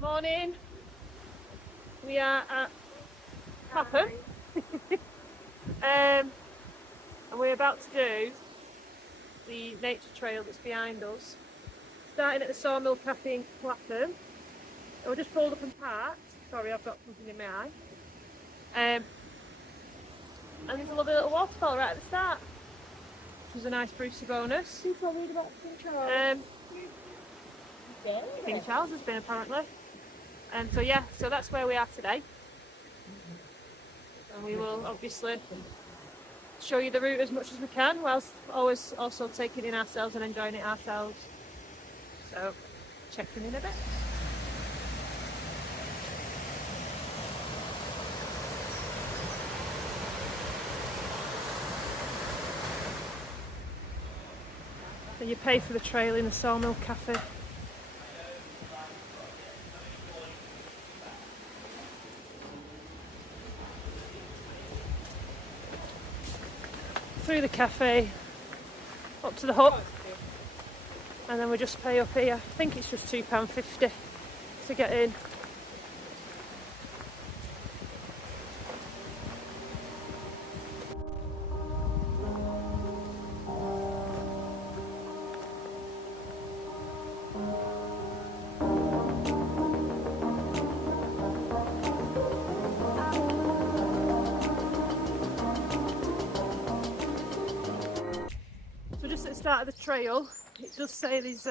Morning. We are at Clapham and we're about to do the nature trail that's behind us. Starting at the Sawmill Cafe in Clapham. And we're just pulled up and parked. Sorry, I've got something in my eye. And there's a lovely little waterfall right at the start, which is a nice Brucey bonus. Who's worried about King Charles? King Charles has been apparently. And so yeah, so that's where we are today. And we will obviously show you the route as much as we can, whilst always also taking in ourselves and enjoying it ourselves. So, checking in a bit. So you pay for the trail in the Sawmill Cafe. Through the cafe, up to the hut, and then we just pay up here. I think it's just £2.50 to get in. Just at the start of the trail, it does say there's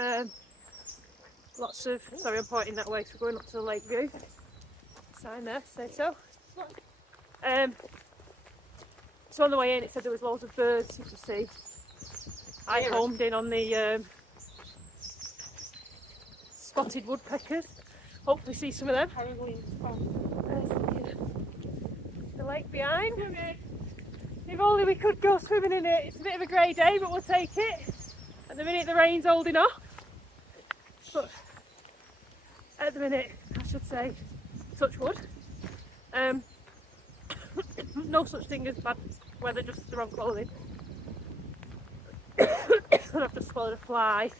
lots of, sorry I'm pointing that way, so we're going up to the lake view. Sign there, say so. So on the way in it said there was loads of birds you could see. I homed in on the spotted woodpeckers. Hopefully see some of them. There's the lake behind. If only we could go swimming in it. It's a bit of a grey day, but we'll take it. At the minute the rain's holding off. But at the minute, I should say, touch wood. No such thing as bad weather, just the wrong clothing. I've just swallowed a fly,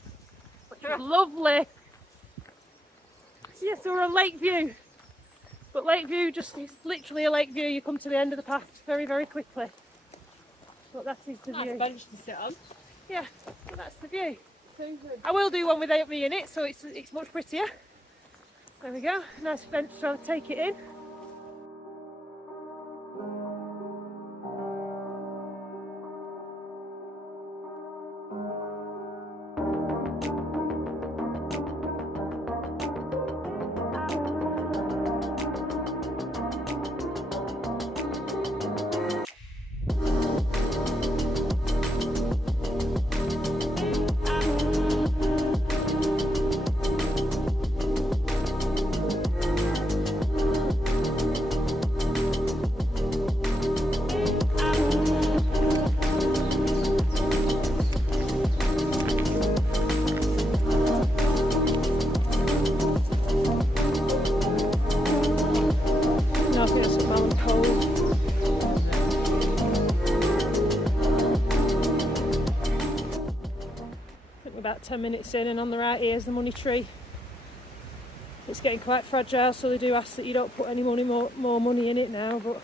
which is lovely. Yes, so we're on Lakeview. But Lakeview just is literally a lake view. You come to the end of the path very, very quickly. But that is the view. Bench to sit on. Yeah, so that's the view. I will do one without me in it, so it's much prettier. There we go, nice bench to take it in. About 10 minutes in, and on the right here is the money tree. It's getting quite fragile, so they do ask that you don't put any more money in it now, but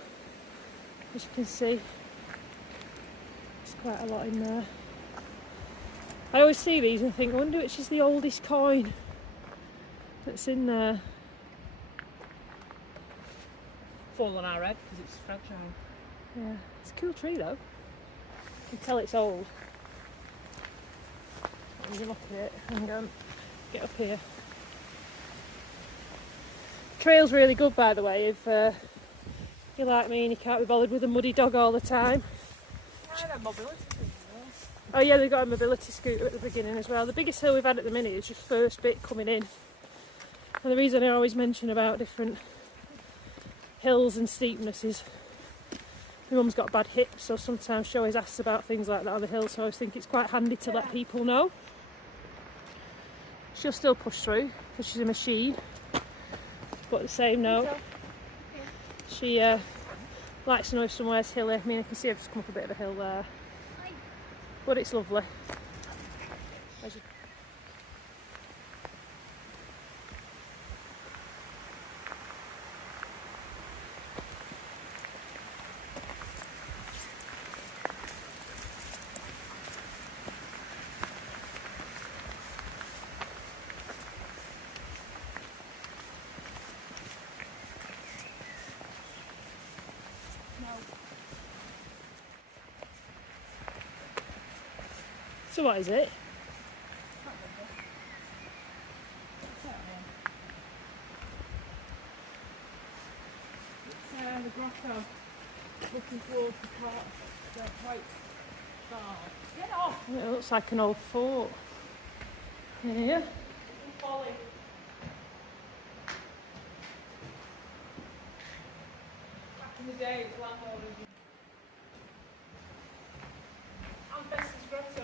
as you can see, there's quite a lot in there. I always see these and think, I wonder which is the oldest coin that's in there. Fall on our head because it's fragile. Yeah, it's a cool tree though. You can tell it's old. When you look at it and get up here. The trail's really good, by the way, if you're like me and you can't be bothered with a muddy dog all the time. Oh yeah, they've got a mobility scooter at the beginning as well. The biggest hill we've had at the minute is just first bit coming in. And the reason I always mention about different hills and steepnesses, my mum's got bad hips, so sometimes she always asks about things like that on the hill, so I always think it's quite handy to let people know. She'll still push through because she's a machine, but at the same note, she likes to know if somewhere's hilly. I mean, I can see I've just come up a bit of a hill there, but it's lovely. So what is it? The grotto, looking towards the white star. Get off! It looks like an old fort. Yeah. Falling. Back in the day, the landowners. And Bess's grotto.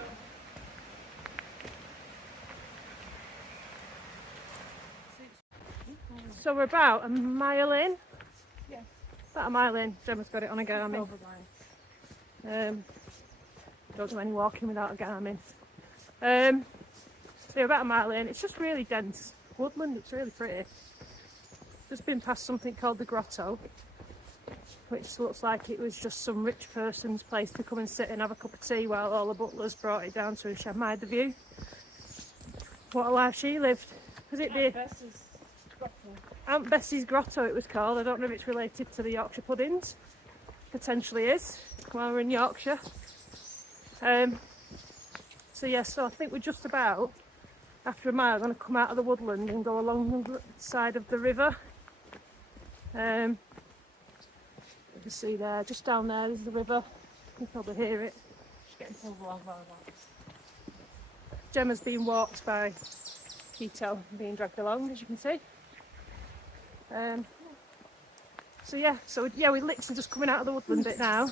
So we're about a mile in. Yes. About a mile in. Gemma's got it on a Garmin. Don't do any walking without a Garmin. So we're about a mile in. It's just really dense woodland. It's really pretty. Just been past something called the Grotto, which looks like it was just some rich person's place to come and sit and have a cup of tea while all the butlers brought it down to and she admired the view. What a life she lived. Was it the Bess's grotto. Aunt Bessie's Grotto it was called. I don't know if it's related to the Yorkshire puddings. Potentially is, while we're in Yorkshire. So yeah, so I think we're just about, after a mile, going to come out of the woodland and go along the side of the river. You can see there, just down there is the river. You can probably hear it. Just getting pulled along by that. Gemma's being walked by Keto, being dragged along, as you can see. So yeah, we're literally just coming out of the woodland bit now.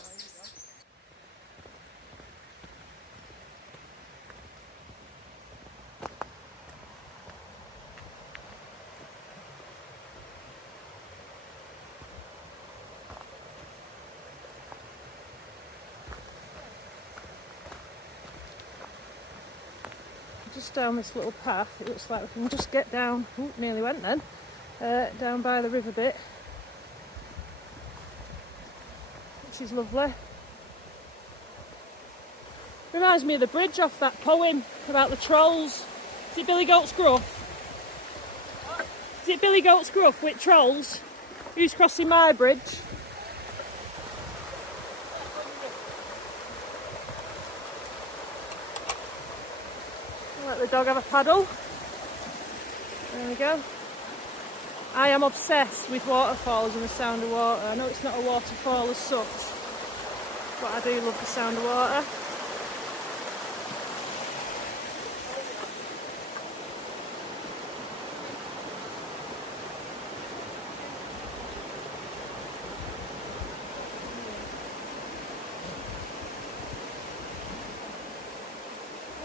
Just down this little path, it looks like we can just get down, ooh, nearly went then, down by the river bit, which is lovely. Reminds me of the bridge off that poem about the trolls. Is it Billy Goat's Gruff? Is it Billy Goat's Gruff with trolls? Who's crossing my bridge? Let the dog have a paddle. There we go. I am obsessed with waterfalls and the sound of water. I know it's not a waterfall as such, but I do love the sound of water.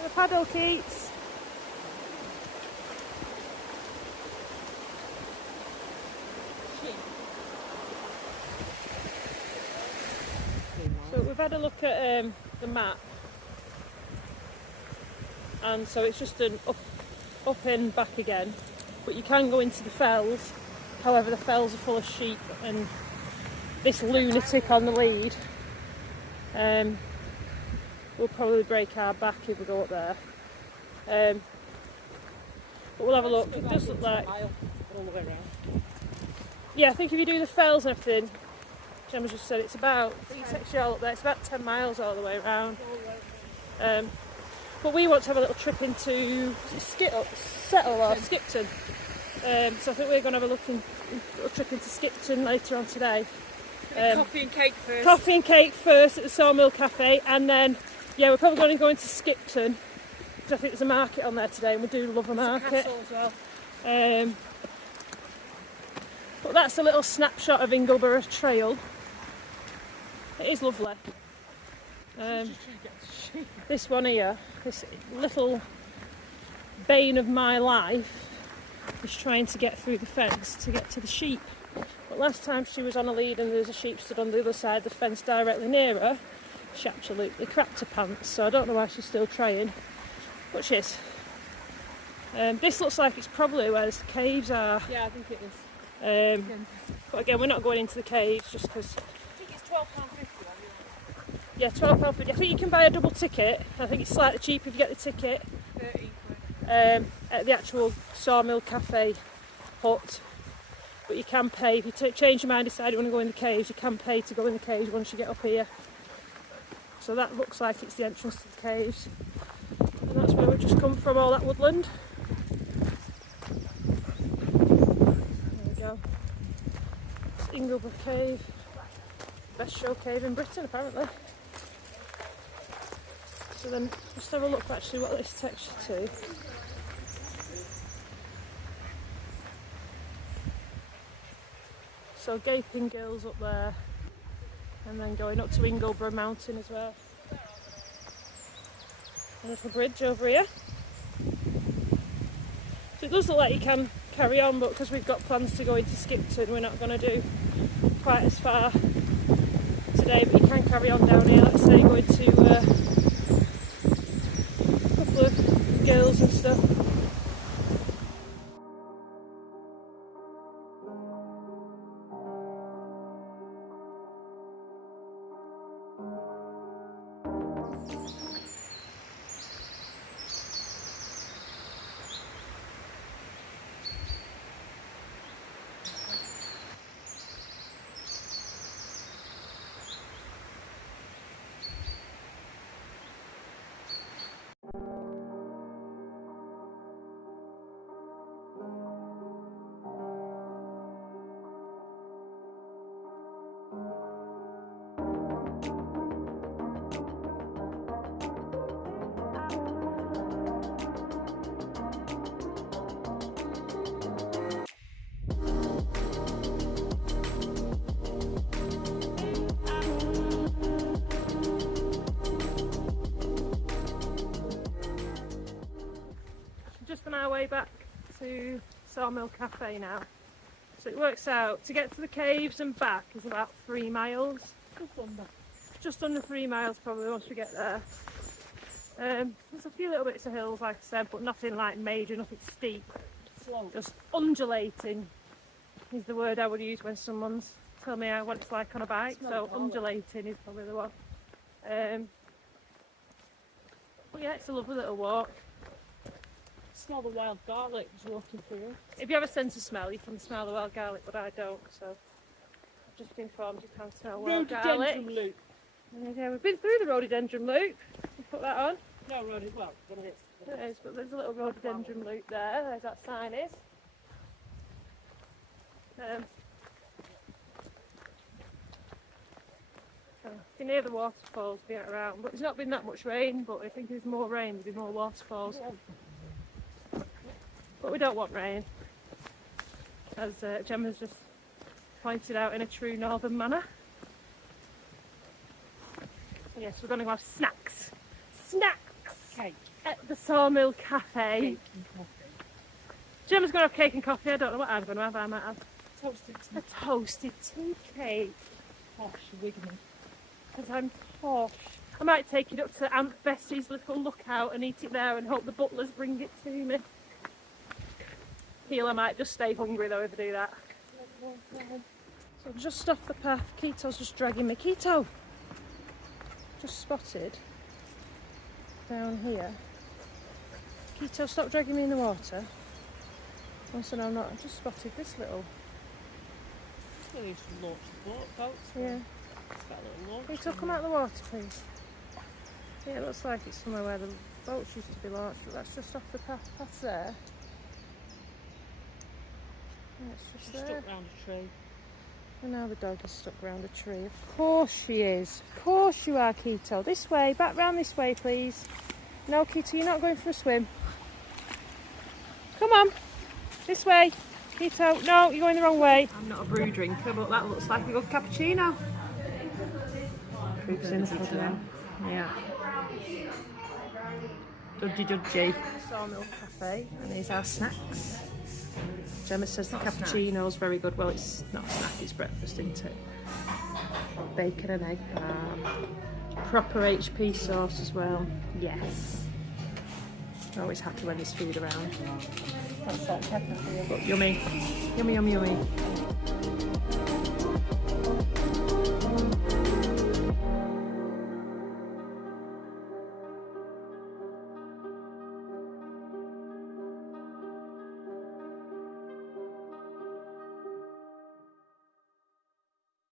Have a paddle, Keats. So we've had a look at the map, and so it's just an up and back again, but you can go into the fells. However, the fells are full of sheep and this lunatic on the lead will probably break our back if we go up there, but we'll have a look. It does look like, all the way around. yeah, I think if you do the fells and everything, Gemma just said it's about, I think it takes you all up there, it's about 10 miles all the way around. But we want to have a little trip into Settle or Skipton. So I think we're going to have a little trip into Skipton later on today. Coffee and cake first. Coffee and cake first at the Sawmill Cafe, and then yeah, we're probably going to go into Skipton because I think there's a market on there today, and we do love a market. Castle as well. But that's a little snapshot of Ingleborough Trail. It is lovely. This one here, this little bane of my life, is trying to get through the fence to get to the sheep. But last time she was on a lead and there was a sheep stood on the other side of the fence directly near her, she absolutely crapped her pants, so I don't know why she's still trying, but she is. This looks like it's probably where the caves are. Yeah, I think it is. But again, we're not going into the caves just because. I think it's £12.50. Yeah, £12.50. I think you can buy a double ticket. I think it's slightly cheaper if you get the ticket. 30 At the actual Sawmill Cafe hut. But you can pay, if you change your mind, decide you want to go in the caves, you can pay to go in the caves once you get up here. So that looks like it's the entrance to the caves. And that's where we've just come from, all that woodland. There we go. It's Ingleborough Cave. Best show cave in Britain, apparently. So then, just have a look actually what this takes you to. So Gaping Gills up there, and then going up to Ingleborough Mountain as well. A little bridge over here. So it does look like you can carry on, but because we've got plans to go into Skipton, we're not going to do quite as far today, but you can carry on down here, let's say going to a couple of girls and stuff. Just on our way back to Sawmill Cafe now. So it works out, to get to the caves and back is about 3 miles. Just under 3 miles probably once we get there. There's a few little bits of hills like I said, but nothing like major, nothing steep. Just undulating is the word I would use when someone's telling me what it's like on a bike. So undulating is probably the one. But yeah, it's a lovely little walk. Smell the wild garlic as you're walking through. If you have a sense of smell, you can smell the wild garlic, but I don't, so I've just been informed you can smell wild garlic. Rhododendron loop. Yeah, we've been through the rhododendron loop. We'll put that on. No, well, it is, but there's a little rhododendron loop there. There's that sign is. So if you're near the waterfalls, get around. But there's not been that much rain, but I think if there's more rain, there'll be more waterfalls. But we don't want rain, as Gemma's just pointed out in a true northern manner. So yes, we're going to have snacks. cake. At the Sawmill Cafe. Cake and coffee. Gemma's going to have cake and coffee. I don't know what I'm going to have. I might have Toasted tea. a toasted tea cake. Posh, Wiggling. Because I'm posh. I might take it up to Aunt Bessie's little lookout and eat it there and hope the butlers bring it to me. Feel I might just stay hungry though if I do that. So just off the path, Keto's just dragging me. Keto! Just spotted down here. Keto, stop dragging me in the water. Also, no, I'm not. I just spotted this little. Well, they used to launch the boats. Yeah. It's got a little launch. Keto, come out of the water, please. Yeah, it looks like it's somewhere where the boats used to be launched, but that's just off the path there. Yeah, it's just there. Stuck round a tree. And now the dog is stuck round a tree. Of course she is. Of course you are, Keto. This way, back round this way, please. No, Keto, you're not going for a swim. Come on. This way. Keto, no, you're going the wrong way. I'm not a brew drinker, but that looks like a good cappuccino. Proof's in the pudding. Yeah. Dudgy. Sawmill Cafe, and here's our snacks. Gemma says the cappuccino's very good. Well, it's not a snack, it's breakfast, isn't it? Bacon and egg palm. Proper HP sauce as well. Yes. I'm always happy when there's food around. That's that pepper for you. But yummy. Yummy, yummy, yummy.